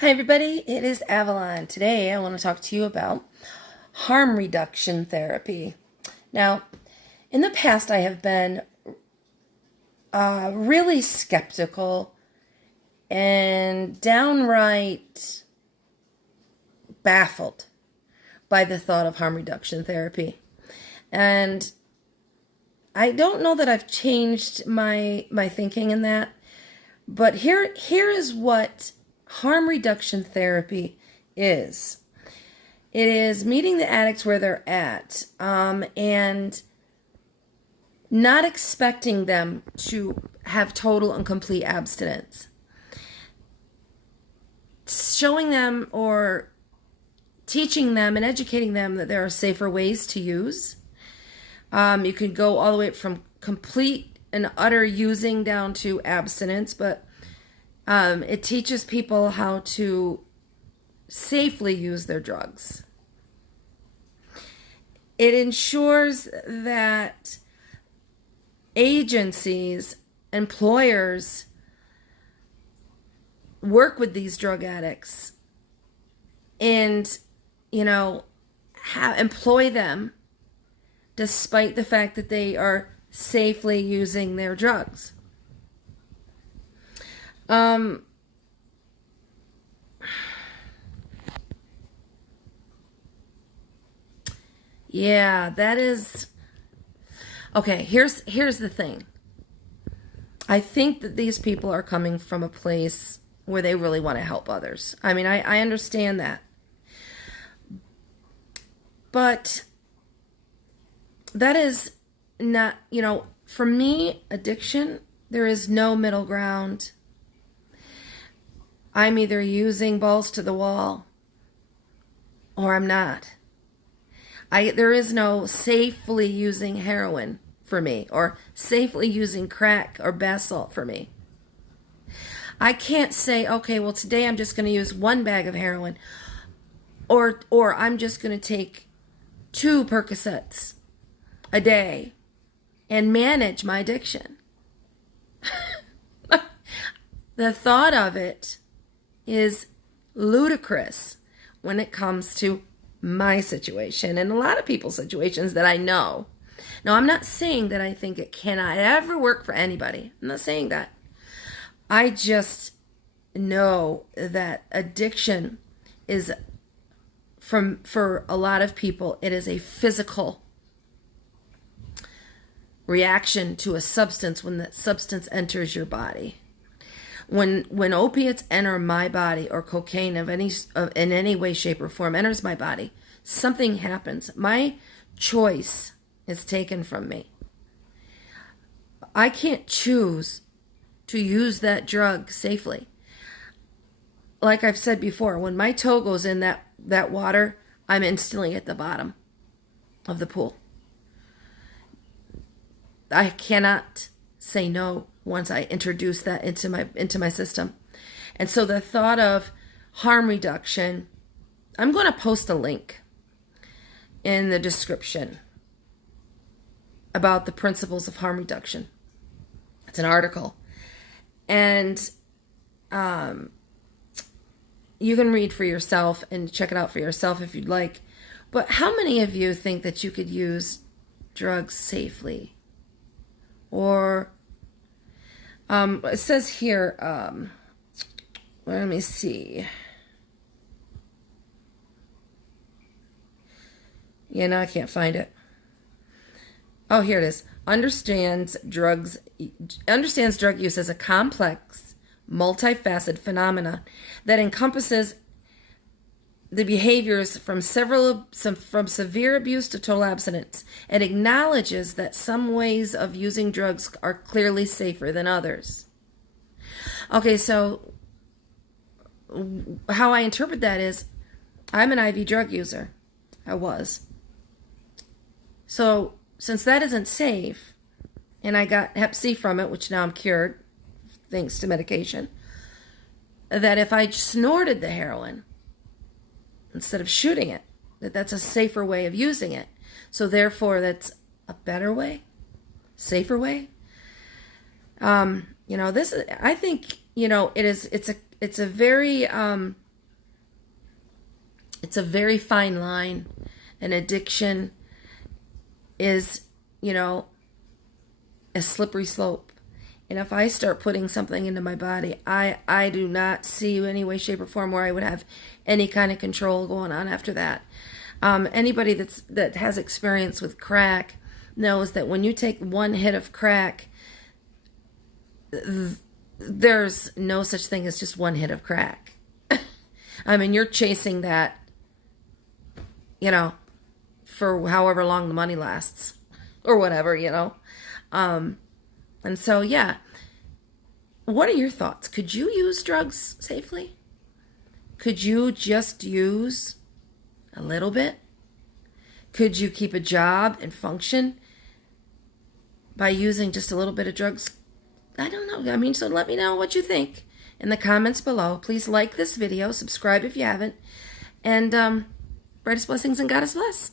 Hi everybody, it is Avalon. Today I want to talk to you about harm reduction therapy. Now, in the past I have been really skeptical and downright baffled by the thought of harm reduction therapy. And I don't know that I've changed my thinking in that, but here is what harm reduction therapy is. It is meeting the addicts where they're at, and not expecting them to have total and complete abstinence. Showing them or teaching them and educating them that there are safer ways to use. You could go all the way from complete and utter using down to abstinence, but it teaches people how to safely use their drugs. It ensures that agencies, employers work with these drug addicts and, employ them despite the fact that they are safely using their drugs. Yeah, that is okay. Here's the thing. I think that these people are coming from a place where they really want to help others. I mean, I understand that. But that is not, for me, addiction, there is no middle ground. I'm either using balls to the wall or I'm not. There is no safely using heroin for me or safely using crack or bath salt for me. I can't say, okay, well, today I'm just going to use one bag of heroin or I'm just going to take 2 Percocets a day and manage my addiction. The thought of it is ludicrous when it comes to my situation and a lot of people's situations that I know. Now, I'm not saying that I think it cannot ever work for anybody. I'm not saying that. I just know that addiction is, for a lot of people, it is a physical reaction to a substance when that substance enters your body. When opiates enter my body or cocaine in any way, shape, or form enters my body, something happens. My choice is taken from me. I can't choose to use that drug safely. Like I've said before, when my toe goes in that water, I'm instantly at the bottom of the pool. I cannot say no once I introduce that into my system. And so the thought of harm reduction, I'm going to post a link in the description about the principles of harm reduction. It's an article. And you can read for yourself and check it out for yourself if you'd like. But how many of you think that you could use drugs safely? Or it says here, let me see. I can't find it. Oh, here it is. Understands drug use as a complex, multifaceted phenomenon that encompasses the behaviors from severe abuse to total abstinence. It acknowledges that some ways of using drugs are clearly safer than others. Okay, so how I interpret that is, I'm an IV drug user. I was. So since that isn't safe, and I got Hep C from it, which now I'm cured thanks to medication, that if I snorted the heroin instead of shooting it, that's a safer way of using it. So therefore, that's a better way, safer way. This is, I think, it's a very It's a very fine line. An addiction is, you know, a slippery slope. And if I start putting something into my body, I do not see any way, shape, or form where I would have any kind of control going on after that. Anybody that has experience with crack knows that when you take one hit of crack, there's no such thing as just one hit of crack. I mean, you're chasing that, you know, for however long the money lasts or whatever, you know. And so, yeah. What are your thoughts? Could you use drugs safely? Could you just use a little bit? Could you keep a job and function by using just a little bit of drugs? I don't know. I mean, so let me know what you think in the comments below. Please like this video, subscribe if you haven't, and brightest blessings and God bless.